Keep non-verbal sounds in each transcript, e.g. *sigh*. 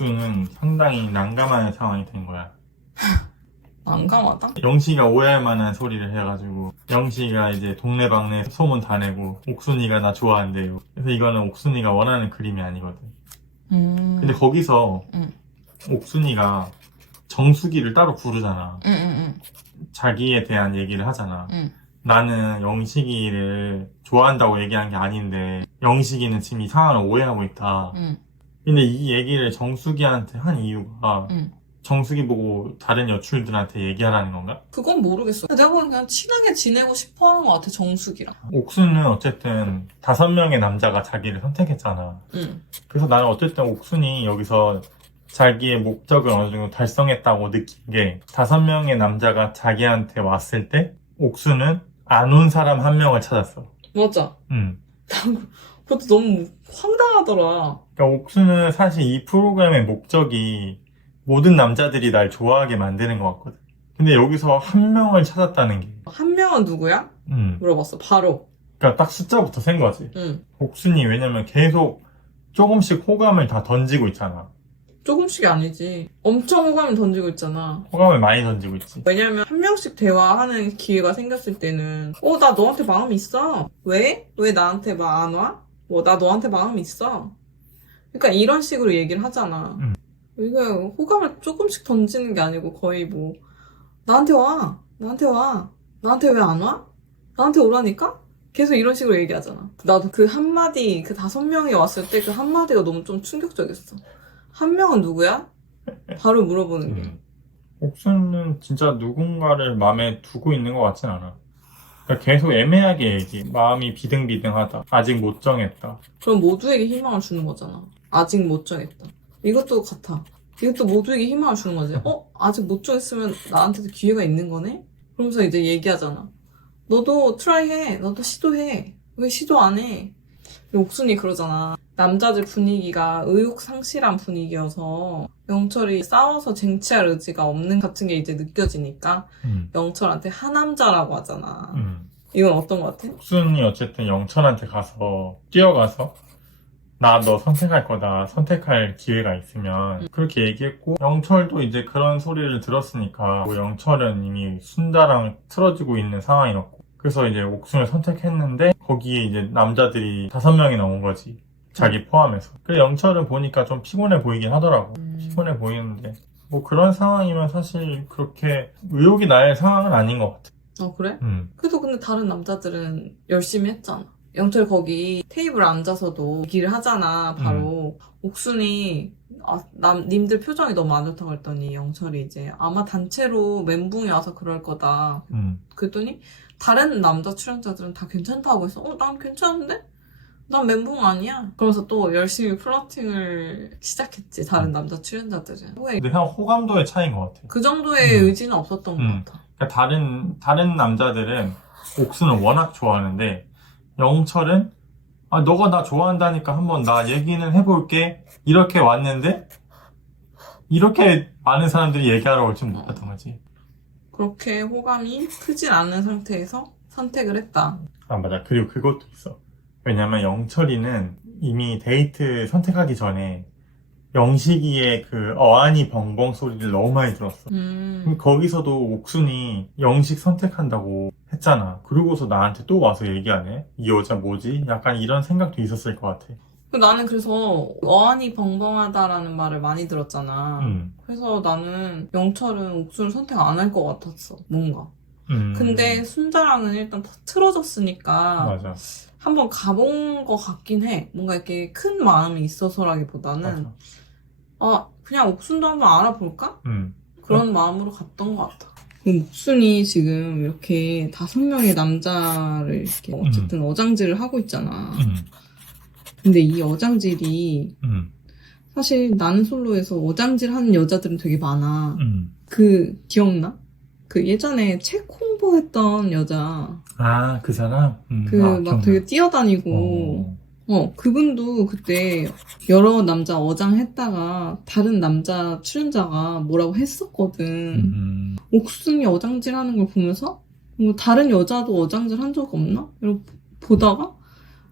옥수는 상당히 난감한 상황이 된 거야. *laughs* 난감하다? 영식이가 오해할 만한 소리를 해가지고 영식이가 이제 동네방네 소문 다 내고 옥순이가 나 좋아한대요. 그래서 이거는 옥순이가 원하는 그림이 아니거든. 음. 근데 거기서 응. 옥순이가 정수기를 따로 부르잖아. 응, 응, 자기에 대한 얘기를 하잖아. 응. 나는 영식이를 좋아한다고 얘기한 게 아닌데 영식이는 지금 이 상황을 오해하고 있다. 응, 근데 이 얘기를 정수기한테 한 이유가 응. 정수기 보고 다른 여출들한테 얘기하라는 건가? 그건 모르겠어. 내가 보기엔 그냥 친하게 지내고 싶어 하는 것 같아, 정숙이랑. 옥순은 어쨌든 다섯 명의 남자가 자기를 선택했잖아. 응. 그래서 나는 어쨌든 옥순이 여기서 자기의 목적을 어느 정도 달성했다고 느낀 게 다섯 명의 남자가 자기한테 왔을 때 옥순은 안온 사람 한 명을 찾았어. 맞아. 음. 그것도 너무 황당하더라. 그러니까 옥수는 사실 이 프로그램의 목적이 모든 남자들이 날 좋아하게 만드는 것 같거든. 근데 여기서 한 명을 찾았다는 게, 한 명은 누구야? 음. 물어봤어, 바로. 그러니까 딱 숫자부터 센 거지. 응. 옥순이 왜냐면 계속 조금씩 호감을 다 던지고 있잖아. 조금씩이 아니지. 엄청 호감을 던지고 있잖아. 호감을 많이 던지고 있지. 왜냐면 한 명씩 대화하는 기회가 생겼을 때는 어, 나 너한테 마음 있어. 왜? 왜 나한테 막 안 와? 뭐, 나 너한테 마음 있어. 그러니까 이런 식으로 얘기를 하잖아. 음. 이거 호감을 조금씩 던지는 게 아니고 거의 뭐 나한테 와. 나한테 와. 나한테 왜 안 와? 나한테 오라니까? 계속 이런 식으로 얘기하잖아. 나도 그 한마디, 그 다섯 명이 왔을 때 그 한마디가 너무 좀 충격적이었어. 한 명은 누구야? 바로 물어보는 게. 음. 옥순은 진짜 누군가를 마음에 두고 있는 것 같진 않아. 그러니까 계속 애매하게 얘기. 마음이 비등비등하다. 아직 못 정했다. 그럼 모두에게 희망을 주는 거잖아. 아직 못 정했다. 이것도 같아. 이것도 모두에게 희망을 주는 거지. 어? 아직 못 정했으면 나한테도 기회가 있는 거네? 그러면서 이제 얘기하잖아. 너도 트라이 해. 너도 시도해. 왜 시도 안 해? 옥순이 그러잖아. 남자들 분위기가 의욕 상실한 분위기여서 영철이 싸워서 쟁취할 의지가 없는 같은 게 이제 느껴지니까 음. 영철한테 하남자라고 하잖아. 음. 이건 어떤 것 같아? 옥순이 어쨌든 영철한테 가서 뛰어가서 나 너 선택할 거다 선택할 기회가 있으면 그렇게 얘기했고 영철도 이제 그런 소리를 들었으니까 뭐 영철은 이미 순자랑 틀어지고 있는 상황이었고 그래서 이제 옥순을 선택했는데 거기에 이제 남자들이 다섯 명이 넘은 거지 자기 포함해서 그 영철은 보니까 좀 피곤해 보이긴 하더라고 피곤해 보이는데 뭐 그런 상황이면 사실 그렇게 의욕이 날 상황은 아닌 것 같아 어, 그래? 음. 그래도 근데 다른 남자들은 열심히 했잖아. 영철 거기 테이블 앉아서도 얘기를 하잖아, 바로. 옥순이, 아, 남, 님들 표정이 너무 안 좋다고 했더니 영철이 이제 아마 단체로 멘붕이 와서 그럴 거다. 음. 그랬더니 다른 남자 출연자들은 다 괜찮다고 해서, 어, 난 괜찮은데? 난 멘붕 아니야. 그러면서 또 열심히 플러팅을 시작했지, 다른 남자 출연자들은. 왜 근데 형 호감도의 차이인 것 같아 그 정도의 음. 의지는 없었던 음. 것 같아. 그러니까 다른 다른 남자들은 옥수는 워낙 좋아하는데 영철은 아 너가 나 좋아한다니까 한번 나 얘기는 해볼게 이렇게 왔는데 이렇게 많은 사람들이 얘기하러 올줄 몰랐던 거지. 그렇게 호감이 크진 않은 상태에서 선택을 했다. 아 맞아 그리고 그것도 있어. 왜냐면 영철이는 이미 데이트 선택하기 전에 영식이의 그 어안이 벙벙 소리를 너무 많이 들었어. 음, 거기서도 옥순이 영식 선택한다고 했잖아. 그러고서 나한테 또 와서 얘기하네? 이 여자 뭐지? 약간 이런 생각도 있었을 것 같아. 그 나는 그래서 어안이 벙벙하다라는 말을 많이 들었잖아. 음. 그래서 나는 영철은 옥수를 선택 안 할 것 같았어. 뭔가. 음. 근데 순자랑은 일단 다 틀어졌으니까 맞아. 한번 가본 것 같긴 해. 뭔가 이렇게 큰 마음이 있어서라기보다는 맞아. 아 그냥 옥순도 한번 알아볼까? 음. 그런 마음으로 갔던 것 같아. 옥순이 지금 이렇게 다섯 명의 남자를 이렇게 어쨌든 어장질을 하고 있잖아. 음. 근데 이 어장질이 음. 사실 나는 솔로에서 어장질 하는 여자들은 되게 많아. 음. 그 기억나? 그 예전에 책 홍보했던 여자 아, 그 사람? 음. 그 아, 막 기억나. 되게 뛰어다니고 어. 어 그분도 그때 여러 남자 어장했다가 다른 남자 출연자가 뭐라고 했었거든. 음. 옥순이 어장질 하는 걸 보면서 뭐 다른 여자도 어장질 한 적 없나? 이러고 보다가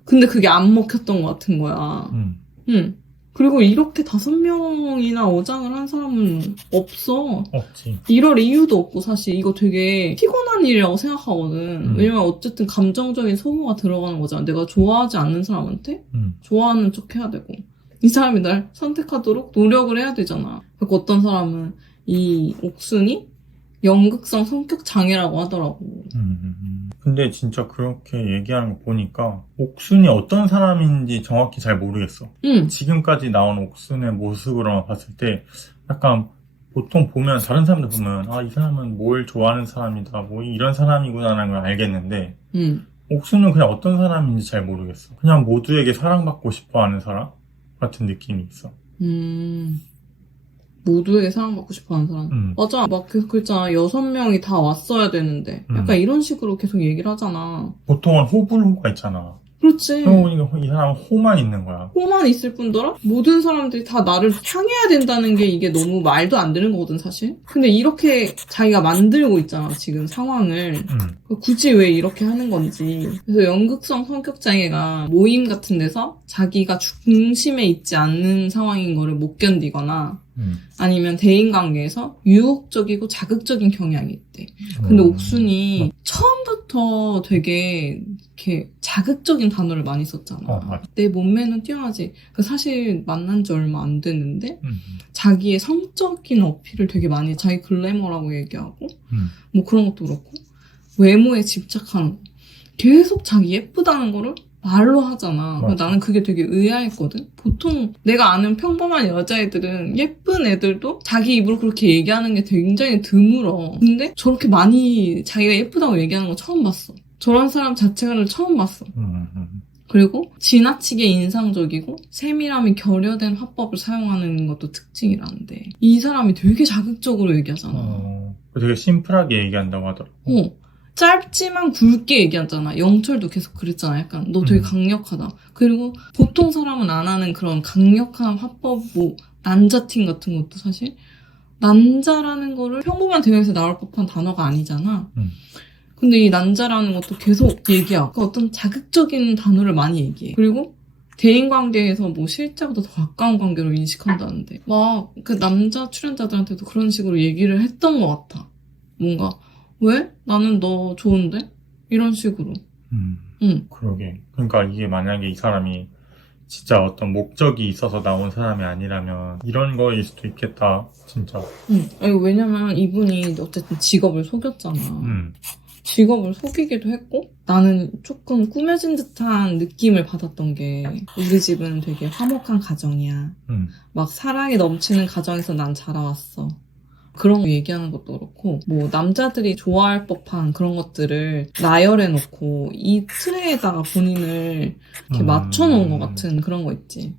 근데 그게 안 먹혔던 것 같은 거야. 음. 응. 그리고 이렇게 다섯 명이나 어장을 한 사람은 없어. 없지. 이럴 이유도 없고 사실 이거 되게 피곤한 일이라고 생각하거든. 음. 왜냐면 어쨌든 감정적인 소모가 들어가는 거잖아. 내가 좋아하지 않는 사람한테 음. 좋아하는 척 해야 되고 이 사람이 날 선택하도록 노력을 해야 되잖아. 그리고 어떤 사람은 이 옥순이 연극성 성격 장애라고 하더라고. 음, 음, 음. 근데 진짜 그렇게 얘기하는 거 보니까 옥순이 어떤 사람인지 정확히 잘 모르겠어. 응, 지금까지 나온 옥순의 모습으로만 봤을 때 약간 보통 보면 다른 사람들 보면 아 이 사람은 뭘 좋아하는 사람이다 뭐 이런 사람이구나라는 걸 알겠는데 응, 옥수는 그냥 어떤 사람인지 잘 모르겠어. 그냥 모두에게 사랑받고 싶어 하는 사람? 같은 느낌이 있어. 음. 모두에게 사랑받고 싶어 하는 사람. 음. 맞아. 막 계속 그랬잖아. 여섯 명이 다 왔어야 되는데. 약간 음. 이런 식으로 계속 얘기를 하잖아. 보통은 호불호가 있잖아. 그렇지. 그러고 보니까 이 사람은 호만 있는 거야. 호만 있을 뿐더러 모든 사람들이 다 나를 향해야 된다는 게 이게 너무 말도 안 되는 거거든 사실. 근데 이렇게 자기가 만들고 있잖아 지금 상황을. 음. 굳이 왜 이렇게 하는 건지. 그래서 연극성 성격 장애가 모임 같은 데서 자기가 중심에 있지 않는 상황인 거를 못 견디거나 음. 아니면 대인 관계에서 유혹적이고 자극적인 경향이 있대. 근데 음. 옥순이 처음부터 되게 이렇게 자극적인 단어를 많이 썼잖아. 어, 맞아. 내 몸매는 뛰어나지. 그 사실 만난 지 얼마 안 됐는데 음. 자기의 성적인 어필을 되게 많이 해. 자기 글래머라고 얘기하고 음. 뭐 그런 것도 그렇고 외모에 집착하는 거. 계속 자기 예쁘다는 거를 말로 하잖아. 맞아. 나는 그게 되게 의아했거든. 보통 내가 아는 평범한 여자애들은 예쁜 애들도 자기 입으로 그렇게 얘기하는 게 굉장히 드물어. 근데 저렇게 많이 자기가 예쁘다고 얘기하는 거 처음 봤어. 저런 사람 자체를 처음 봤어. 음. 음. 그리고 지나치게 인상적이고 세밀함이 결여된 화법을 사용하는 것도 특징이라는데 이 사람이 되게 자극적으로 얘기하잖아. 어, 되게 심플하게 얘기한다고 하더라고. 어. 짧지만 굵게 얘기하잖아. 영철도 계속 그랬잖아. 약간 너 되게 음. 강력하다. 그리고 보통 사람은 안 하는 그런 강력한 화법, 뭐 난자팀 같은 것도 사실 난자라는 거를 평범한 대화에서 나올 법한 단어가 아니잖아. 음. 근데 이 난자라는 것도 계속 얘기야. 그러니까 어떤 자극적인 단어를 많이 얘기해. 그리고 대인 관계에서 뭐 실제보다 더 가까운 관계로 인식한다는데 막 그 남자 출연자들한테도 그런 식으로 얘기를 했던 것 같아. 뭔가 왜? 나는 너 좋은데? 이런 식으로. 음. 응. 그러게. 그러니까 이게 만약에 이 사람이 진짜 어떤 목적이 있어서 나온 사람이 아니라면 이런 거일 수도 있겠다. 진짜. 응. 아니, 왜냐면 이분이 어쨌든 직업을 속였잖아. 음. 직업을 속이기도 했고 나는 조금 꾸며진 듯한 느낌을 받았던 게 우리 집은 되게 화목한 가정이야. 음. 막 사랑이 넘치는 가정에서 난 자라왔어. 그런 거 얘기하는 것도 그렇고, 뭐, 남자들이 좋아할 법한 그런 것들을 나열해 놓고, 이 틀에다가 본인을 이렇게 음. 맞춰 놓은 것 같은 그런 거 있지.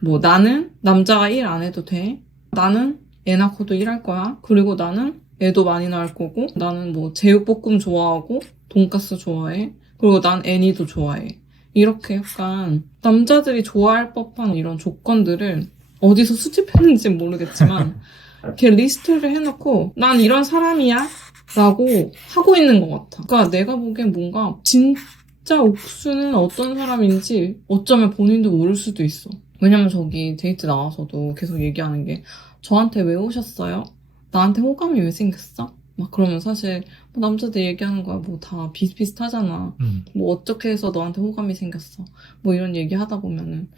뭐, 나는 남자가 일 안 해도 돼. 나는 애 낳고도 일할 거야. 그리고 나는 애도 많이 낳을 거고, 나는 뭐, 제육볶음 좋아하고, 돈가스 좋아해. 그리고 난 애니도 좋아해. 이렇게 약간, 남자들이 좋아할 법한 이런 조건들을 어디서 수집했는지 는 모르겠지만, *laughs* 이렇게 리스트를 해놓고, 난 이런 사람이야. 라고 하고 있는 것 같아. 그러니까 내가 보기엔 뭔가, 진짜 옥수는 어떤 사람인지 어쩌면 본인도 모를 수도 있어. 왜냐면 저기 데이트 나와서도 계속 얘기하는 게, 저한테 왜 오셨어요? 나한테 호감이 왜 생겼어? 막 그러면 사실 뭐 남자들 얘기하는 거야 뭐 다 비슷비슷하잖아. 음. 뭐 어떻게 해서 너한테 호감이 생겼어? 뭐 이런 얘기 하다 보면은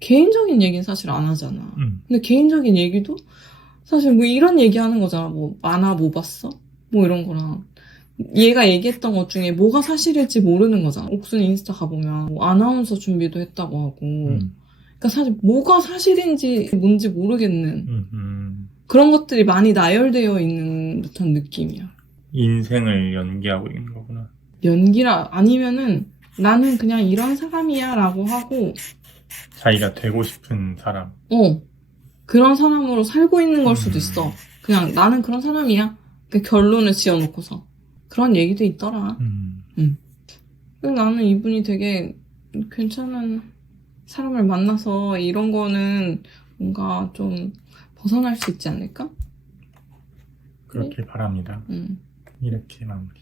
개인적인 얘기는 사실 안 하잖아. 음. 근데 개인적인 얘기도 사실 뭐 이런 얘기 하는 거잖아. 뭐 만화 뭐 봤어? 뭐 이런 거랑 얘가 얘기했던 것 중에 뭐가 사실일지 모르는 거잖아. 옥순 인스타 가보면 뭐 아나운서 준비도 했다고 하고 음. 그러니까 사실 뭐가 사실인지 뭔지 모르겠는 음. 음. 그런 것들이 많이 나열되어 있는 듯한 느낌이야. 인생을 연기하고 있는 거구나. 연기라 아니면은 나는 그냥 이런 사람이야 라고 하고 자기가 되고 싶은 사람. 어 그런 사람으로 살고 있는 걸 수도 음. 있어. 그냥 나는 그런 사람이야. 그 결론을 지어놓고서 그런 얘기도 있더라. 음. 근데 나는 이분이 되게 괜찮은 사람을 만나서 이런 거는 뭔가 좀 벗어날 수 있지 않을까? 그렇길 바랍니다. 음. 이렇게 마무리.